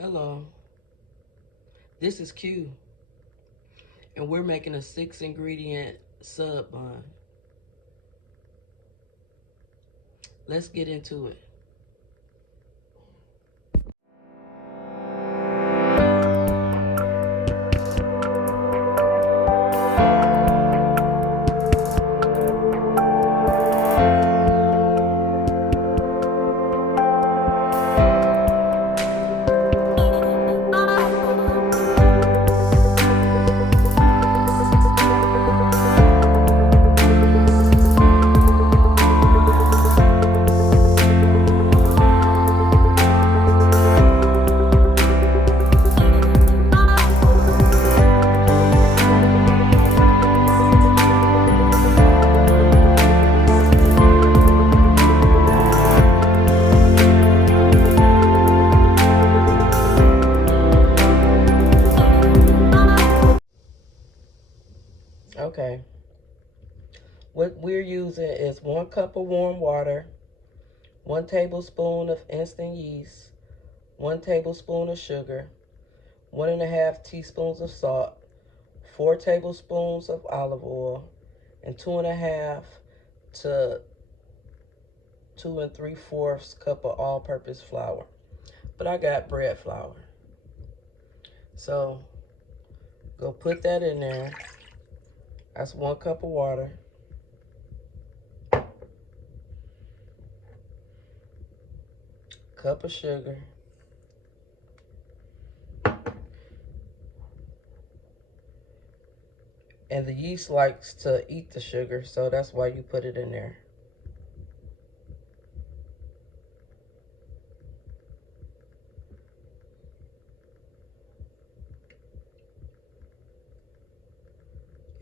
Hello, this is Q, and we're making a 6-ingredient sub bun. Let's get into it. Okay, what we're using is 1 cup of warm water, 1 tablespoon of instant yeast, 1 tablespoon of sugar, 1.5 teaspoons of salt, 4 tablespoons of olive oil, and 2.5 to 2 3/4 cup of all-purpose flour. But I got bread flour. So go put that in there. That's 1 cup of water. Cup of sugar. And the yeast likes to eat the sugar, so that's why you put it in there.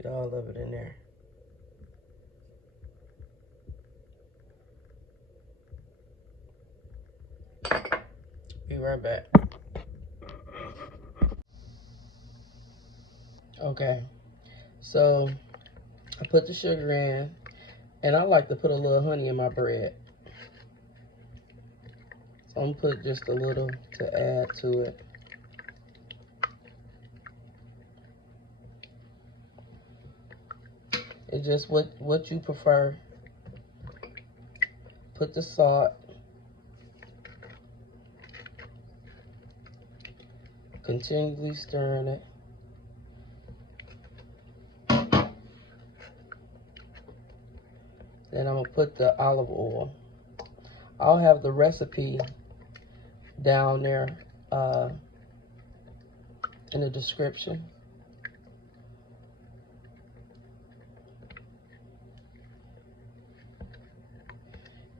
Get all of it in there. Be right back. Okay, so I put the sugar in, and I like to put a little honey in my bread. So I'm gonna put just a little to add to it. It's just what you prefer. Put the salt. Continually stirring it. Then I'm gonna put the olive oil. I'll have the recipe down there in the description.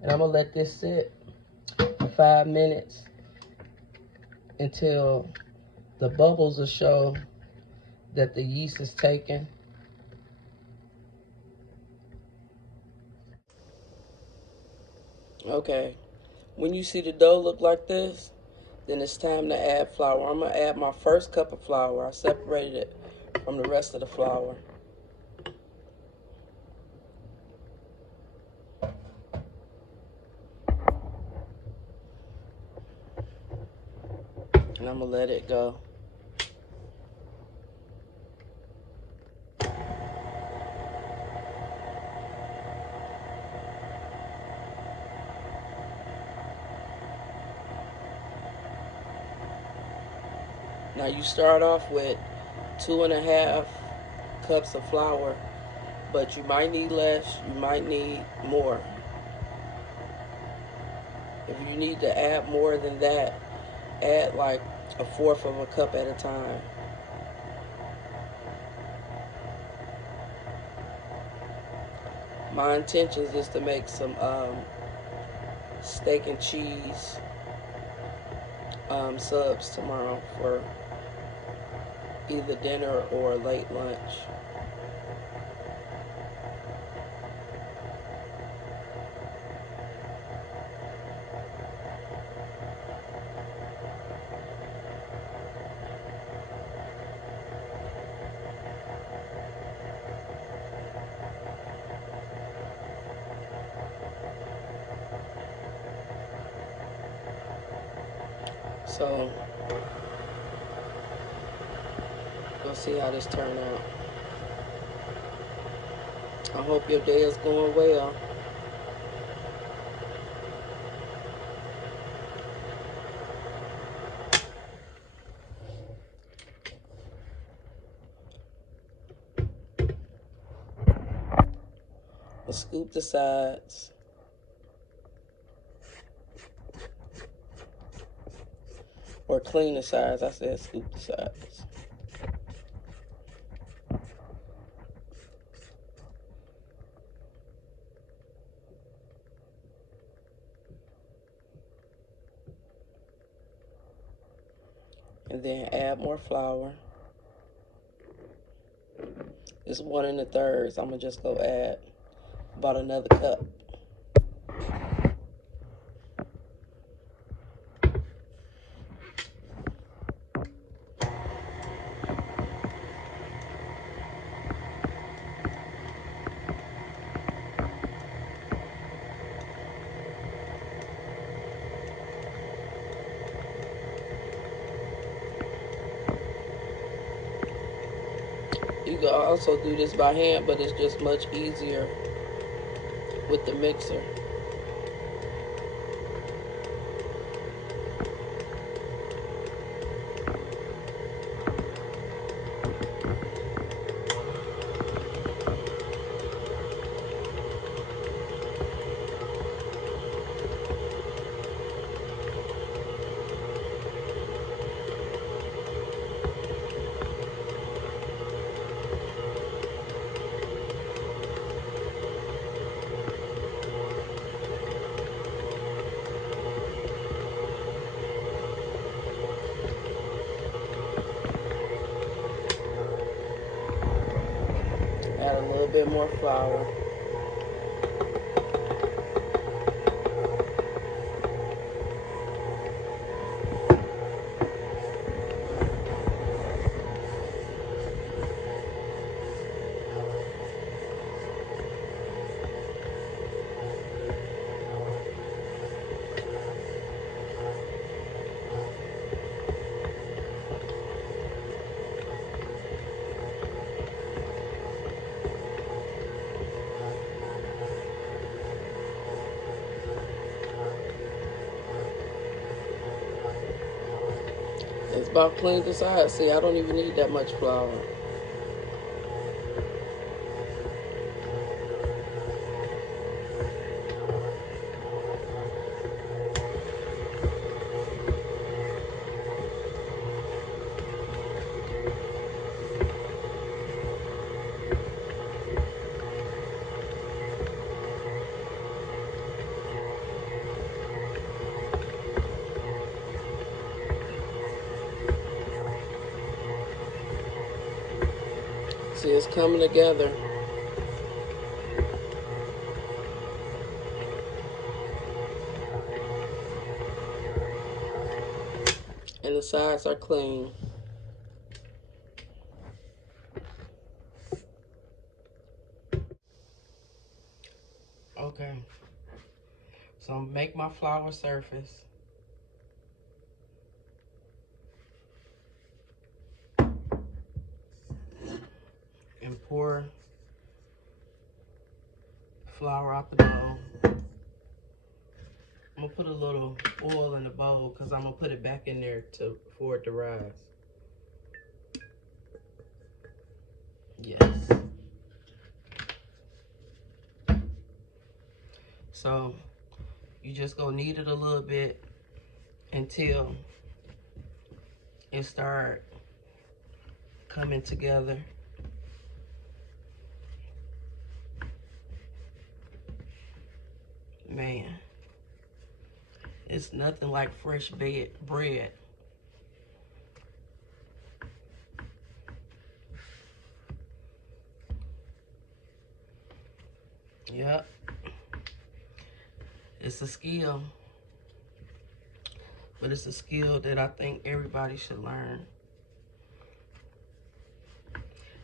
And I'm gonna let this sit for 5 minutes until the bubbles will show that the yeast is taken. Okay, when you see the dough look like this, then it's time to add flour. I'm gonna add my first cup of flour. I separated it from the rest of the flour. And I'm gonna let it go. Now you start off with 2.5 cups of flour, but you might need less, you might need more. If you need to add more than that, add like 1/4 of a cup at a time. My intentions is to make some steak and cheese subs tomorrow for either dinner or late lunch. So We'll see how this turn out. I hope your day is going well. Let's scoop the sides. Or clean the sides. I said scoop the sides. And then add more flour. It's 1 1/3. I'm gonna just go add about another cup. You can also do this by hand, but it's just much easier with the mixer. Add a little bit more flour. It's about clean the sides. See, I don't even need that much flour. See, it's coming together. And the sides are clean. Okay. So I'm make my flour surface. And pour flour out the bowl. I'm gonna put a little oil in the bowl because I'm gonna put it back in there for it to rise. Yes. So you just gonna knead it a little bit until it start coming together. Man, it's nothing like fresh bread. Yep. It's a skill. But it's a skill that I think everybody should learn.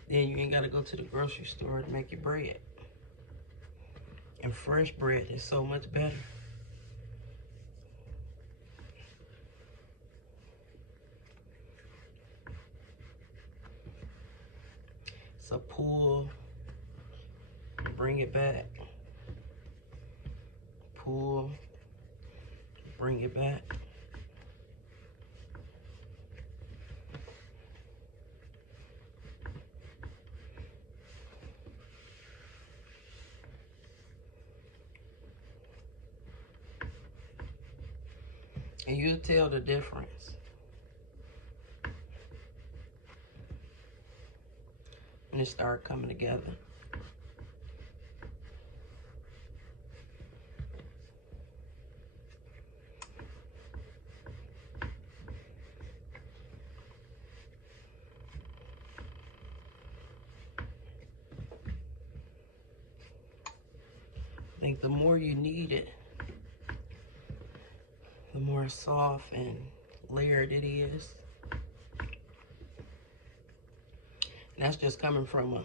Then you ain't gotta go to the grocery store to make your bread. And fresh bread is so much better. a pull, bring it back, pull, bring it back. And you'll tell the difference when it start coming together. I think the more you knead it, the more soft and layered it is. And that's just coming from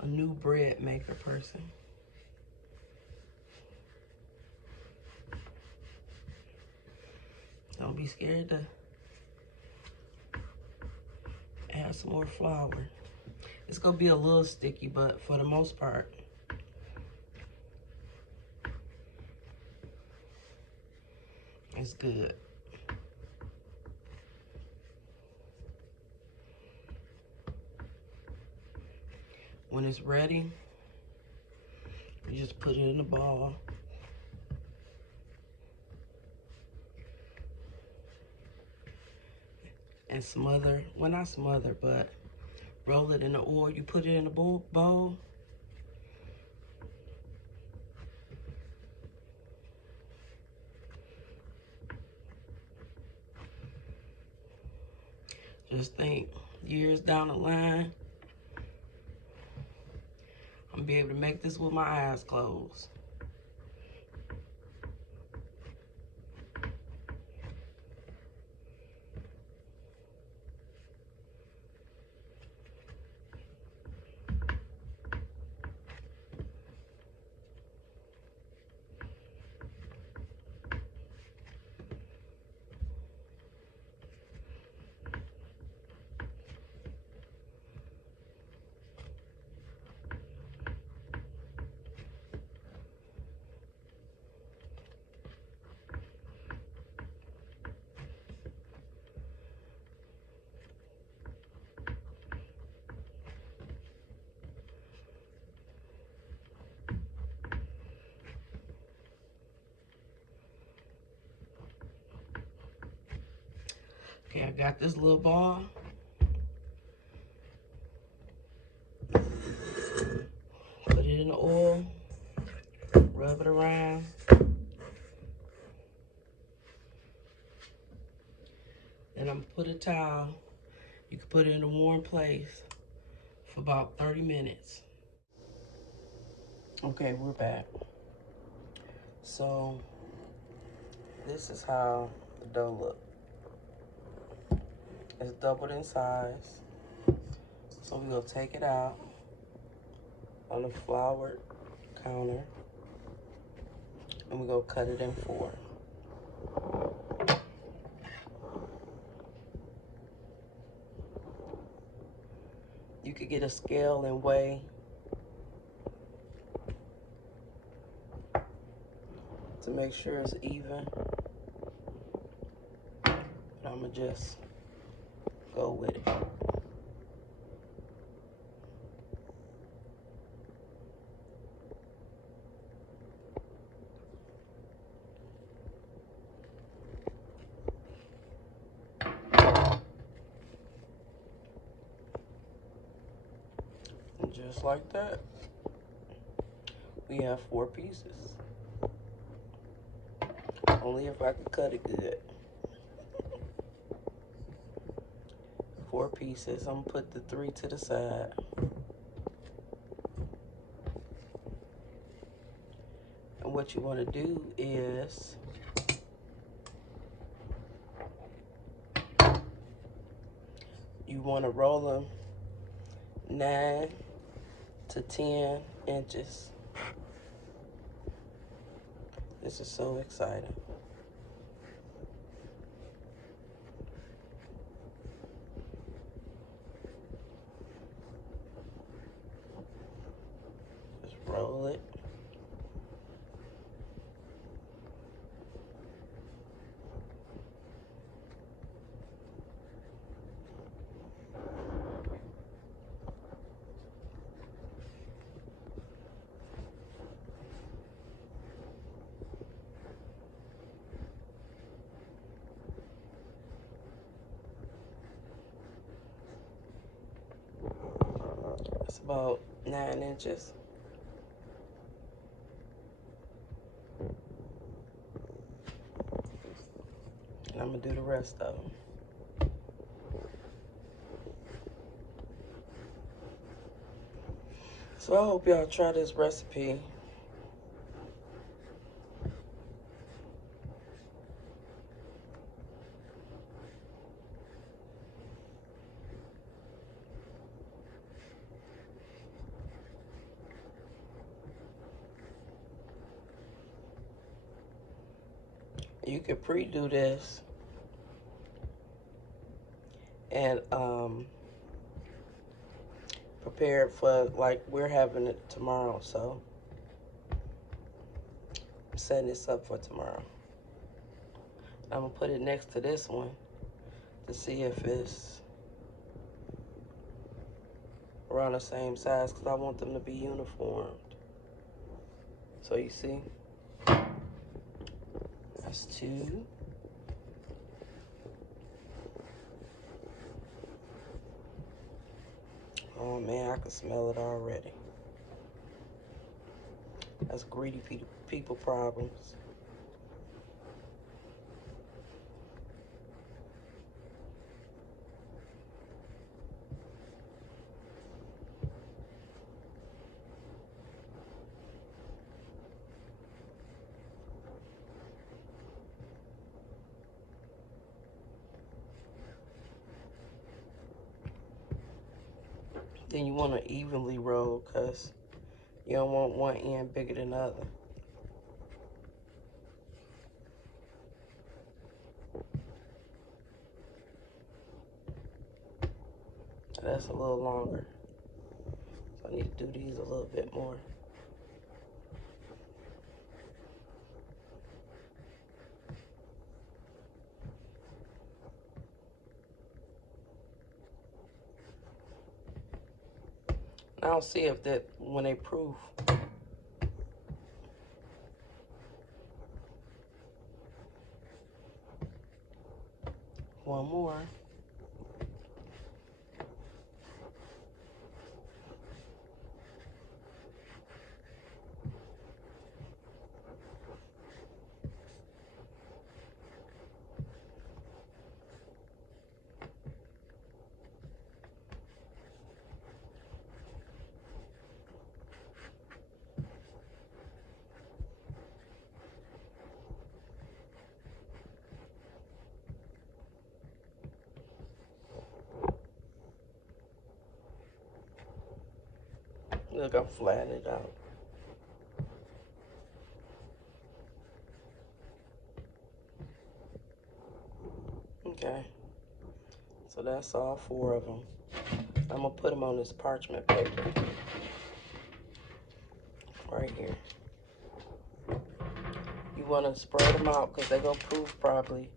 a new bread maker person. Don't be scared to add some more flour. It's gonna be a little sticky, but for the most part, it's good. When it's ready, you just put it in the ball. And smother, well, not smother, but roll it in the oil. You put it in a bowl. Just think, years down the line, I'm gonna be able to make this with my eyes closed. Okay, I got this little ball. Put it in the oil, rub it around. Then I'm gonna put a towel. You can put it in a warm place for about 30 minutes. Okay, we're back. So this is how the dough looks. It's doubled in size. So we're gonna take it out on the floured counter and we're gonna cut it in 4. You could get a scale and weigh to make sure it's even. But I'm gonna just go with it. And just like that, we have 4 pieces. Only if I could cut it good. 4 pieces. I'm gonna put the 3 to the side. And what you want to do is you want to roll them 9 to 10 inches. This is so exciting. about 9 inches. And I'm gonna do the rest of them. So I hope y'all try this recipe. You could pre-do this and prepare it for, like, we're having it tomorrow, so I'm setting this up for tomorrow. I'm gonna put it next to this one to see if it's around the same size, because I want them to be uniformed. So you see, that's 2. Oh man, I can smell it already. That's greedy people problems. Then you want to evenly roll, because you don't want one end bigger than the other. That's a little longer. So I need to do these a little bit more. I'll see if that, when they proof. One more. Look, I'm flattening it out. Okay. So that's all 4 of them. I'm gonna put them on this parchment paper right here. You wanna spread them out because they're gonna proof probably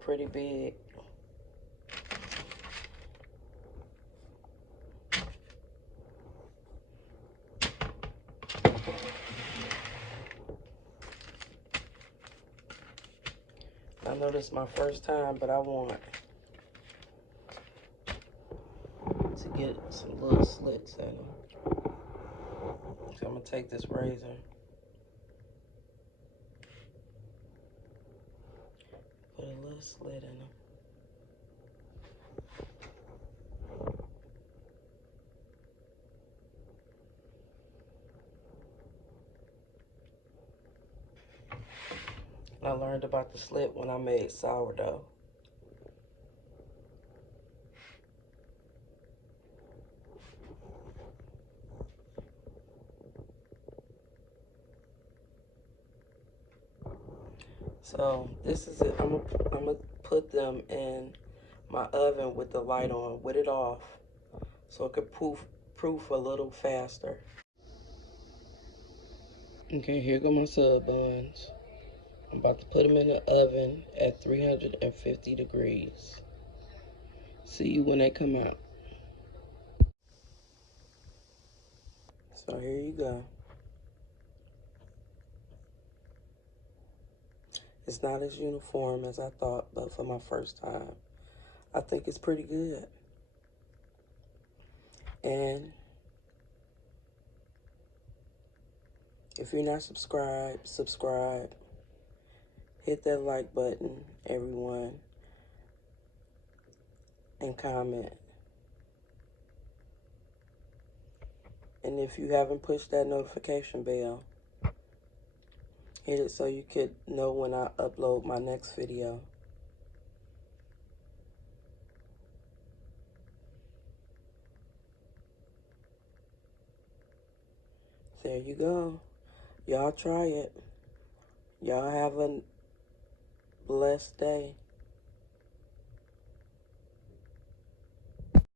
pretty big. I know this is my first time, but I want to get some little slits in them. So I'm gonna take this razor, put a little slit in them. I learned about the slit when I made sourdough. So this is it. I'm gonna put them in my oven with the light on, with it off, so it could proof a little faster. Okay, here go my sub buns. I'm about to put them in the oven at 350 degrees. See you when they come out. So here you go. It's not as uniform as I thought, but for my first time, I think it's pretty good. And If you're not subscribed, subscribe. Hit that like button, everyone, and comment. And if you haven't pushed that notification bell, hit it so you could know when I upload my next video. There you go. Y'all try it. Y'all have a blessed day.